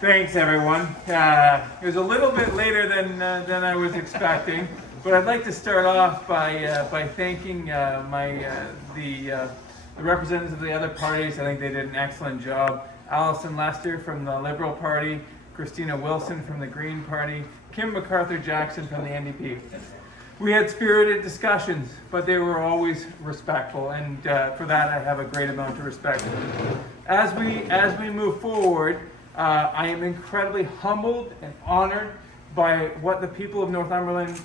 Thanks, everyone. It was a little bit later than I was expecting, but I'd like to start off by thanking the representatives of the other parties. I think they did an excellent job. Alison Lester from the Liberal Party, Christina Wilson from the Green Party, Kim MacArthur-Jackson from the NDP. We had spirited discussions, but they were always respectful, and for that I have a great amount of respect. As we move forward, I am incredibly humbled and honored by what the people of Northumberland,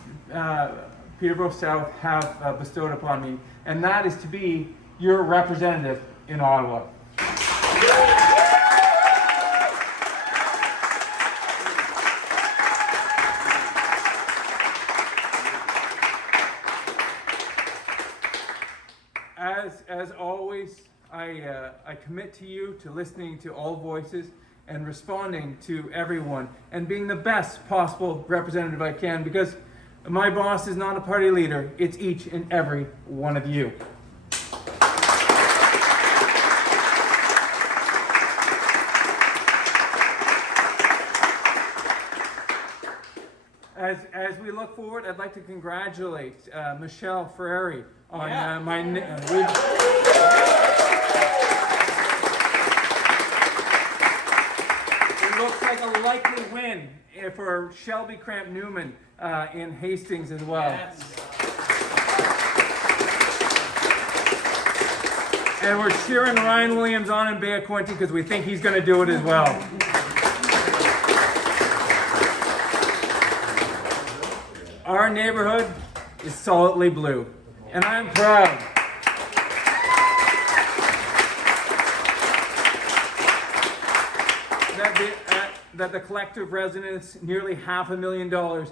Peterborough South have bestowed upon me, and that is to be your representative in Ottawa. As always, I commit to you to listening to all voices and responding to everyone and being the best possible representative I can, because my boss is not a party leader, it's each and every one of you. As we look forward, I'd like to congratulate Michelle Ferrari on It looks like a likely win for Shelby Cramp Newman in Hastings as well. Yes. And we're cheering Ryan Williams on in Bay Quinte because we think he's going to do it as well. Our neighborhood is solidly blue, and I'm proud. That the collective residents, nearly half a million people,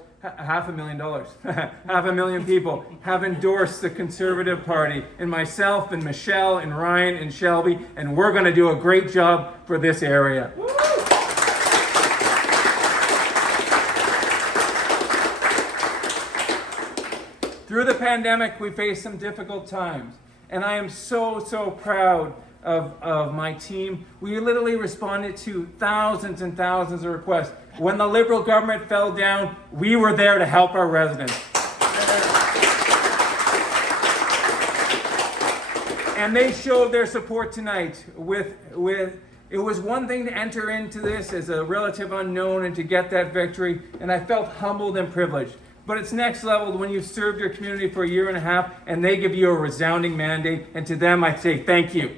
have endorsed the Conservative Party, and myself and Michelle and Ryan and Shelby, and we're going to do a great job for this area. Through the pandemic, we faced some difficult times, and I am so proud of my team. We literally responded to thousands and thousands of requests. When the Liberal government fell down, we were there to help our residents. And they showed their support tonight with it was one thing to enter into this as a relative unknown and to get that victory, and I felt humbled and privileged. But it's next level when you've served your community for a year and a half and they give you a resounding mandate, and to them I say thank you.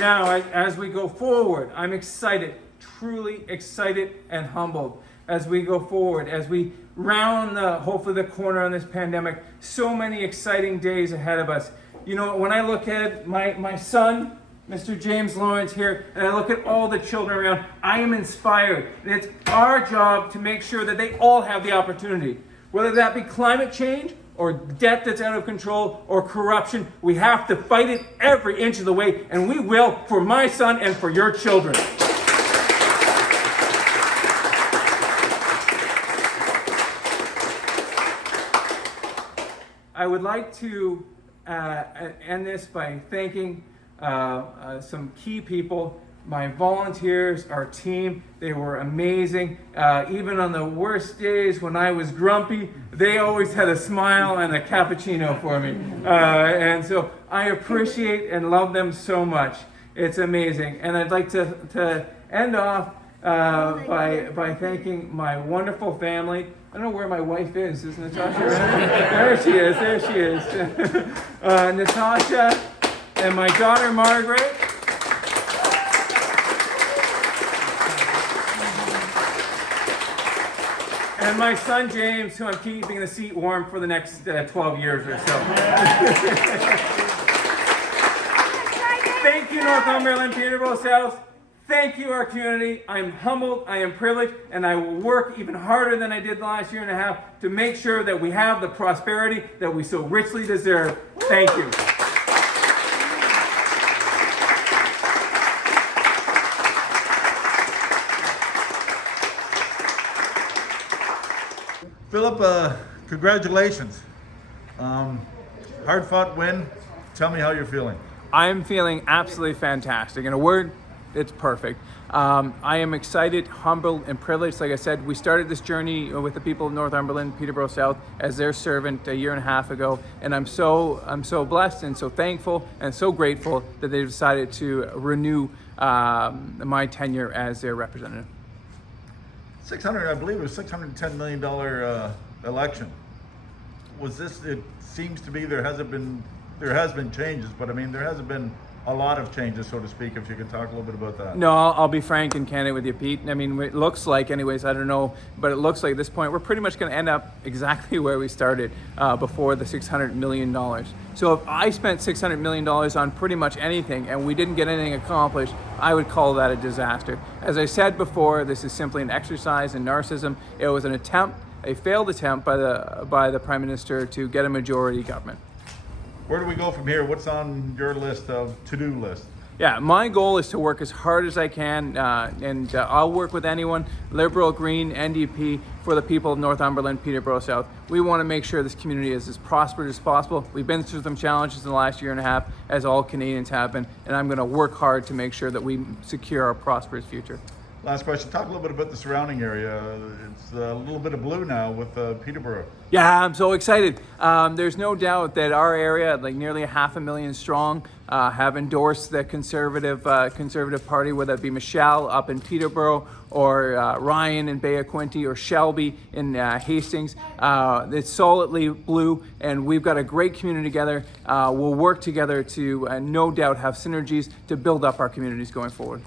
Now, as we go forward, I'm excited, truly excited and humbled as we go forward, as we round hopefully the corner on this pandemic. So many exciting days ahead of us. You know, when I look at my son, Mr. James Lawrence here, and I look at all the children around, I am inspired. And it's our job to make sure that they all have the opportunity. Whether that be climate change, or debt that's out of control, or corruption, we have to fight it every inch of the way, and we will for my son and for your children. I would like to end this by thanking some key people, my volunteers, our team. They were amazing. Even on the worst days when I was grumpy, they always had a smile and a cappuccino for me. And so I appreciate and love them so much. It's amazing. And I'd like to end off by thanking my wonderful family. I don't know where my wife is. Is Natasha around? There she is. Natasha and my daughter Margaret. And my son James, who I'm keeping the seat warm for the next 12 years or so. Thank you, Northumberland, Peterborough South. Thank you, our community. I'm humbled, I am privileged, and I will work even harder than I did the last year and a half to make sure that we have the prosperity that we so richly deserve. Thank you. Philip, congratulations. Hard-fought win. Tell me how you're feeling. I'm feeling absolutely fantastic. In a word, it's perfect. I am excited, humbled, and privileged. Like I said, we started this journey with the people of Northumberland, Peterborough South, as their servant a year and a half ago, and I'm so blessed and so thankful and so grateful that they decided to renew my tenure as their representative. I believe it was $610 million election. Was this? It seems to be there has been changes, but I mean there hasn't been a lot of changes, so to speak. If you could talk a little bit about that. No, I'll be frank and candid with you, Pete. I mean, it looks like, anyways, I don't know, but it looks like at this point we're pretty much going to end up exactly where we started before the $600 million. So if I spent $600 million on pretty much anything and we didn't get anything accomplished, I would call that a disaster. As I said before, this is simply an exercise in narcissism. It was an attempt, a failed attempt by the Prime Minister to get a majority government. Where do we go from here? What's on your list of to-do list? Yeah, my goal is to work as hard as I can, and I'll work with anyone, Liberal, Green, NDP, for the people of Northumberland, Peterborough South. We want to make sure this community is as prosperous as possible. We've been through some challenges in the last year and a half, as all Canadians have been, and I'm going to work hard to make sure that we secure our prosperous future. Last question. Talk a little bit about the surrounding area. It's a little bit of blue now with Peterborough. Yeah, I'm so excited. There's no doubt that our area, like nearly 500,000 strong, have endorsed the Conservative Party, whether it be Michelle up in Peterborough or Ryan in Bay of Quinte or Shelby in Hastings. It's solidly blue, and we've got a great community together. We'll work together to no doubt have synergies to build up our communities going forward.